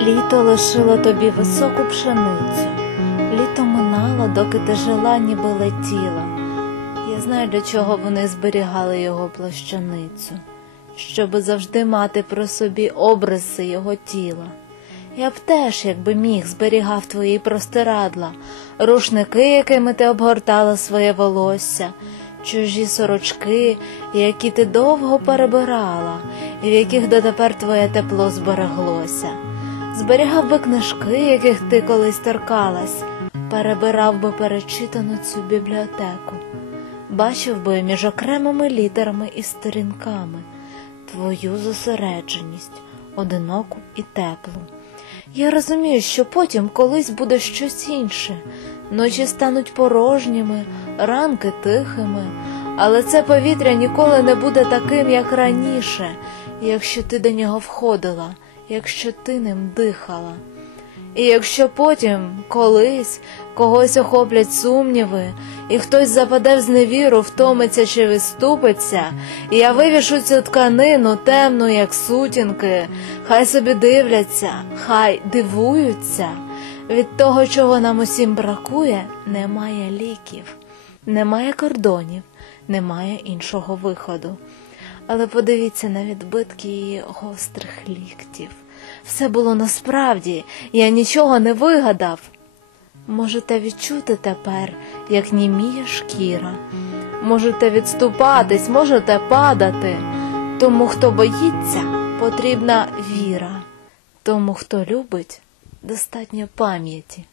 Літо лишило тобі високу пшеницю, літо минало, доки ти жила, ніби летіла. Я знаю, для чого вони зберігали його плащаницю, щоби завжди мати при собі обриси його тіла. Я б теж, якби міг, зберігав твої простирадла, рушники, якими ти обгортала своє волосся, чужі сорочки, які ти довго перебирала, і в яких дотепер твоє тепло збереглося. Зберігав би книжки, яких ти колись торкалась, перебирав би перечитану цю бібліотеку, бачив би між окремими літерами і сторінками твою зосередженість, одиноку і теплу. Я розумію, що потім колись буде щось інше, ночі стануть порожніми, ранки тихими, але це повітря ніколи не буде таким, як раніше, якщо ти до нього входила, якщо ти ним дихала. І якщо потім, колись, когось охоплять сумніви, і хтось западе в зневіру, втомиться чи виступиться, і я вивішу цю тканину темну, як сутінки, хай собі дивляться, хай дивуються. Від того, чого нам усім бракує, немає ліків, немає кордонів, немає іншого виходу. Але подивіться на відбитки її гострих ліктів. Все було насправді, я нічого не вигадав. Можете відчути тепер, як німіє шкіра. Можете відступатись, можете падати. Тому, хто боїться, потрібна віра. Тому, хто любить, достатньо пам'яті.